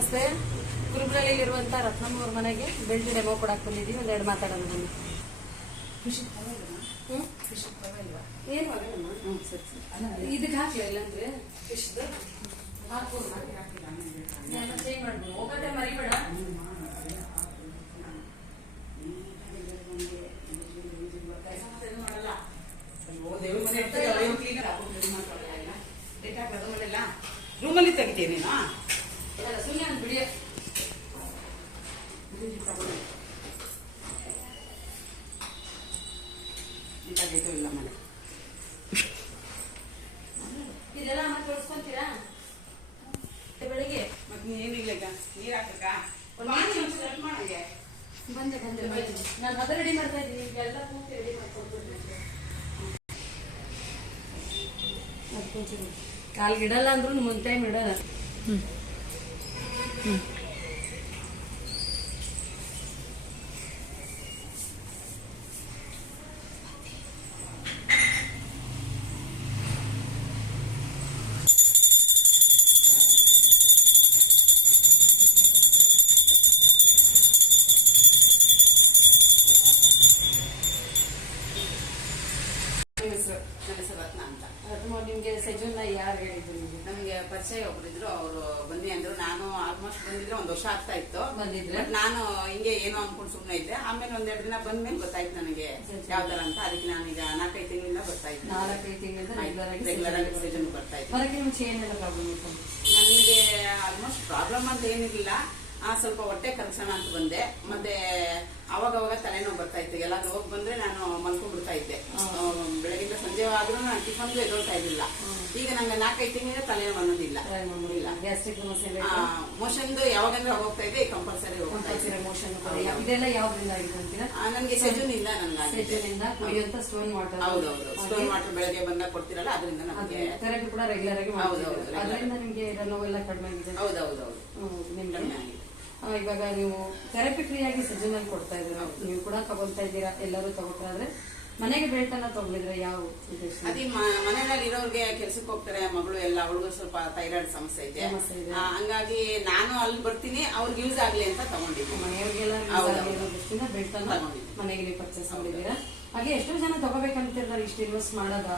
ನಮಸ್ತೆ. ಕುರುಬ್ರಳ್ಳಿಲಿರುವಂತ ರತ್ನಮ್ಮ ಅವ್ರ ಮನೆಗೆ ಬೆಲ್ಟ್ ಡೆಮೋ ಕೊಡಕ್ಕೆ ಬಂದಿದ್ದೀವಿ. ಒಂದೆರಡು ಮಾತಾಡೋಣ ಬನ್ನಿ. ಏನು ಆಗಲ್ಲಮ್ಮ. ಇದಕ್ಕೆ ಹಾಕಿ ಇಲ್ಲಾಂದ್ರೆ ಫಿಶ್ದು ಹಾಕ್ಬೋದು. ಚೇಂಜ್ ಮಾಡ್ಬೋದು. ಹೋಗತ್ತೆ ಮರಿಬೇಡ. ರೂಮಲ್ಲಿ ತೆಗಿತೀನಿ ಸುಮ್ಮನೆ ಅಂತ ಬಿಡಿ. ಇಲ್ಲ ಮನೆ ಇದೆಲ್ಲ ಮತ್ತೆ ತೋರಿಸ್ಕೊಂತೀರಾ ಬೆಳಿಗ್ಗೆ? ಮತ್ತೆ ಏನಿಲ್ಲ ಈಗ ನೀರ್ ಹಾಕಕ್ಕ ಬಂದೆ ನಾನು ಅದ ರೆಡಿ ಮಾಡ್ತಾ ಇದ್ದೀನಿ. ಎಲ್ಲ ಪೂರ್ತಿ ರೆಡಿ ಮಾಡ್ಕೊಡ್ತೀನಿ. ಕಾಲ್ಗೆ ಇಡಲ್ಲ ಅಂದ್ರೂ ಮುಂದೆ ಟೈಮ್ ಇಡಲ್ಲ. ರತ್ನ ಅಂತ. ನಿಮ್ಗೆ ಸೆಜುನ್ನ ಯಾರು ಹೇಳಿದ್ರು? ನಮ್ಗೆ ಪರಿಚಯ ಒಬ್ರಿದ್ರು, ಅವರು ಬನ್ನಿ ಅಂದ್ರು. ನಾನು ಆಲ್ಮೋಸ್ಟ್ ಬಂದಿದ್ರೆ 1 ವರ್ಷ ಆಗ್ತಾ ಇತ್ತು. ಬಂದಿದ್ರೆ ನಾನು ಹಿಂಗೆ ಏನೋ ಅನ್ಕೊಂಡು ಸುಮ್ಮನೆ ಇದ್ದೆ. ಆಮೇಲೆ 1-2 ದಿನ ಬಂದ್ಮೇಲೆ ಗೊತ್ತಾಯ್ತು ನನಗೆ ಯಾವ ತರ ಅಂತ. ಅದಕ್ಕೆ ನಾನೀಗ 4-5 ತಿಂಗಳಿಂದ ಬರ್ತಾ ಇದ್ದೆ. 4-5 ತಿಂಗಳಿಂದ ರೆಗ್ಯುಲರ್ ಆಗಿ ಸೀಸನ್ ಬರ್ತಾ ಇದ್ದೆ. ಹೊರಗೆ ಮುಂಚೆ ಏನೆಲ್ಲ ಪ್ರಾಬ್ಲಮ್ ಇತ್ತು? ನನಗೆ ಆಲ್ಮೋಸ್ಟ್ ಪ್ರಾಬ್ಲಮ್ ಅಂತ ಏನಿರಲಿಲ್ಲ. ಸ್ವಲ್ಪ ಹೊಟ್ಟೆ ಕರ್ಸೋಣ ಅಂತ ಬಂದೆ. ಮತ್ತೆ ಅವಾಗ ತಲೆನೋವು ಬರ್ತಾ ಇತ್ತು. ಎಲ್ಲಾದ್ರೂ ಹೋಗಿ ಬಂದ್ರೆ ನಾನು ಮಲ್ಕೊಂಡ್ಬಿಡ್ತಾ ಇದ್ದೆ. ಬೆಳಗಿಂದ ಸಂಜೆ ಆದ್ರೂ ನಾನು ಟಿಫನ್ಗೂ ಎದೊಳ್ತಾ ಇರ್ಲಿಲ್ಲ. ಈಗ ನಂಗೆ 4-5 ತಿಂಗಳಿಂದ ತಲೆನೋವು ಅನ್ನೋದಿಲ್ಲ. ಮೋಷನ್ದು ಯಾವಾಗಂದ್ರೆ ಹೋಗ್ತಾ ಇದ್ದೆ, ಕಂಪಲ್ಸರಿ ಹೋಗ್ತಾ ಇದ್ದೆ. ಮೋಷನ್ ಇದೆಲ್ಲ ಯಾವ್ದ್ರಿಂದ ಆಗಿದೆ ಅಂತೀರಾ? ನನಗೆ ಸೆಜುನಿಂದ ಸೆಜುನಿಂದ ಕುಡಿಯುವಂತ ಸ್ಟೋನ್ ವಾಟರ್. ಹೌದೌದು, ಸ್ಟೋನ್ ವಾಟರ್ ಬೆಳಗ್ಗೆ ಬಂದಾಗ ಕೊಡ್ತಿರಲ್ಲ, ಅದರಿಂದ ನಮಗೆ ಥೆರಪಿ ಕೂಡ ರೆಗ್ಯುಲರ್ ಆಗಿ ಅದರಿಂದ ನಿಮ್ಗೆ ನೋವೆಲ್ಲ ಕಡಿಮೆ ಆಗಿದೆ. ಹೌದೌದು ನಿಮ್ಗೆ ಇವಾಗ ನೀವು ಥೆರಪಿ ಫ್ರೀ ಆಗಿ ಸೆಜುನಲ್ಲಿ ಕೊಡ್ತಾ ಇದ್ದೀರಾ. ನೀವು ಕೂಡ ತಗೊಳ್ತಾ ಇದ್ದೀರಾ. ಎಲ್ಲರೂ ತಗೋತಾದ್ರೆ ಮನೆಗೆ ಬೆಲ್ಟ್ ಅನ್ನ ತಗೊಂಡಿದ್ರೆ ಯಾವ ಉದ್ದೇಶ? ಅದೇ ಮನೆಯಲ್ಲಿ ಇರೋರಿಗೆ ಕೆಲ್ಸಕ್ಕೆ ಹೋಗ್ತಾರೆ ಮಗಳು ಎಲ್ಲ. ಅವಳಿಗೂ ಸ್ವಲ್ಪ ಥೈರಾಯ್ಡ್ ಸಮಸ್ಯೆ ಇದೆ. ಹಂಗಾಗಿ ನಾನು ಅಲ್ಲಿ ಬರ್ತೀನಿ, ಅವ್ರಿಗೆ ಯೂಸ್ ಆಗ್ಲಿ ಅಂತ ತಗೊಂಡಿದ್ದೀನಿ. ಮನೆಯವರಿಗೆಲ್ಲ ದೃಷ್ಟಿಯಿಂದ ಬೆಲ್ಟ್ ಅನ್ನ ಮನೆಗೆ ನೀವು ಪರ್ಚೇಸ್ ಮಾಡಿದ್ದೀರಾ. ಹಾಗೆ ಎಷ್ಟೋ ಜನ ತಗೋಬೇಕಂತಿರ್ತಾರೆ, ಇಷ್ಟು ಇನ್ವೆಸ್ಟ್ ಮಾಡೋದ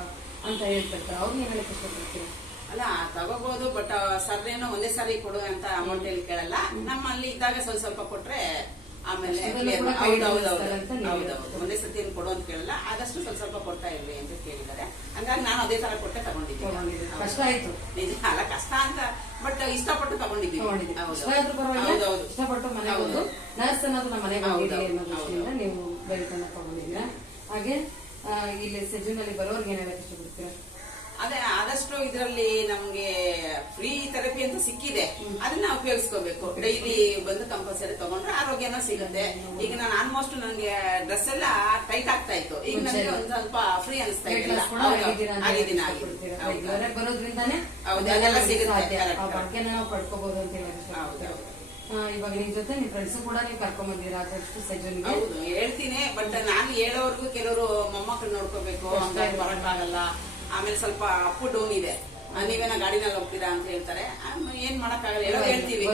ಅಂತ ಹೇಳ್ತಿರ್ತಾರೆ. ಅವ್ರಿಗೆ ಏನ್ ಹೇಳಕ್ ಇಷ್ಟಪಡ್ತೀರಾ? ಅಲ್ಲ, ತಗೋಬಹುದು, ಬಟ್ ಸರ್ರೇನೋ ಒಂದೇ ಸಾರಿ ಕೊಡು ಅಂತ ಅಮೌಂಟ್ ಹೇಳಿ ಕೇಳಲ್ಲ. ನಮ್ಮ ಅಲ್ಲಿ ಇದ್ದಾಗ ಸ್ವಲ್ಪ ಕೊಟ್ರೆ ಆಮೇಲೆ ಹೌದೌದು, ಒಂದೇ ಸತಿ ಏನು ಕೊಡು ಅಂತ ಕೇಳಲ್ಲ. ಆದಷ್ಟು ಸ್ವಲ್ಪ ಕೊಡ್ತಾ ಇರ್ಲಿ ಅಂತ ಕೇಳಿದ್ದಾರೆ. ಹಂಗಾಗಿ ನಾನು ಅದೇ ತರ ಕೊಟ್ಟೆ ತಗೊಂಡಿದ್ದೀನಿ. ಕಷ್ಟ ಆಯ್ತು ನಿಜ ಅಲ್ಲ, ಕಷ್ಟ ಅಂತ, ಬಟ್ ಇಷ್ಟಪಟ್ಟು ತಗೊಂಡಿದ್ದೀನಿ. ಇಷ್ಟಪಟ್ಟು ಮನೆಗೆ ನರ್ಸ್ ಅನ್ನೋದು ನಮ್ಮ ಮನೆಗೆ ಅನ್ನೋ ದೃಷ್ಟಿಯಿಂದ ನೀವು ಬೆಲ್ಟ್ ಅನ್ನ ತಗೊಂಡಿದ್ದೀರಾ. ಹಾಗೆ ಇಲ್ಲಿ ಸೆಜುನಲ್ಲಿ ಬರೋರ್ಗೆ ಏನ್ ಹೇಳಕ್ ಇಷ್ಟಪಡ್ತೀರಾ? ಅದೇ ಆದಷ್ಟು ಇದರಲ್ಲಿ ನಮ್ಗೆ ಫ್ರೀ ಥೆರಪಿ ಅಂತ ಸಿಕ್ಕಿದೆ, ಅದನ್ನ ಉಪಯೋಗಿಸ್ಕೋಬೇಕು. ಡೈಲಿ ಬಂದು ಕಂಪಲ್ಸರಿ ತಗೊಂಡ್ರೆ ಆರೋಗ್ಯನೂ ಸಿಗುತ್ತೆ. ಈಗ ನಾನು ಆಲ್ಮೋಸ್ಟ್ ನನಗೆ ಡ್ರೆಸ್ ಎಲ್ಲ ಟೈಟ್ ಆಗ್ತಾ ಇತ್ತು. ಈಗ ನನಗೆ ಒಂದ್ ಸ್ವಲ್ಪ ಫ್ರೀ ಅನಿಸ್ತಾ ಇಲ್ಲ. ಬರೋದ್ರಿಂದಾನೇ ಅದೆಲ್ಲ ಸಿಗುತ್ತೆ, ನಾವು ಪಡ್ಕೋಬಹುದು ಅಂತ ಹೇಳಿ. ಇವಾಗ ನಿಮ್ ಜೊತೆ ನಿಮ್ ಫ್ರೆಂಡ್ಸ್ ಕೂಡ ನೀವು ಕರ್ಕೊಂಡ್ ಬಂದಿರಾ ಅದಷ್ಟು ಸೆಜನ್ಗೆ? ಹೌದು, ಹೇಳ್ತೀನಿ. ಬಟ್ ನಾನು ಹೇಳೋರ್ಗು ಕೆಲವರು ಮೊಮ್ಮಕ್ಕಳು ನೋಡ್ಕೋಬೇಕು, ಬರಕ್ಕಾಗಲ್ಲ. ಆಮೇಲೆ ಸ್ವಲ್ಪ ಅಪ್ ಡೌನ್ ಇದೆ, ನೀವೇನ ಗಾಡಿನಲ್ಲಿ ಹೋಗ್ತೀರಾ ಅಂತ ಹೇಳ್ತಾರೆ. ಏನ್ ಮಾಡಕ್ಕಾಗಲ್ಲ, ಹೇಳೋ ಹೇಳ್ತೀವಿ.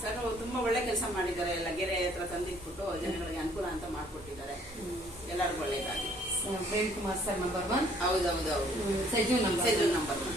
ಸರ್ ತುಂಬಾ ಒಳ್ಳೆ ಕೆಲಸ ಮಾಡಿದ್ದಾರೆ. ಲಗ್ಗೆರೆ ಹತ್ರ ತಂದಿಟ್ಬಿಟ್ಟು ಜನಗಳಿಗೆ ಅನುಕೂಲ ಅಂತ ಮಾಡ್ಕೊಟ್ಟಿದ್ದಾರೆ. ಎಲ್ಲರಿಗೂ ಒಳ್ಳೇದಾಗಿ. Prem Kumar sir number 1. ಹೌದೌದು, ಸೆಜು ನಂಬರ್ 1.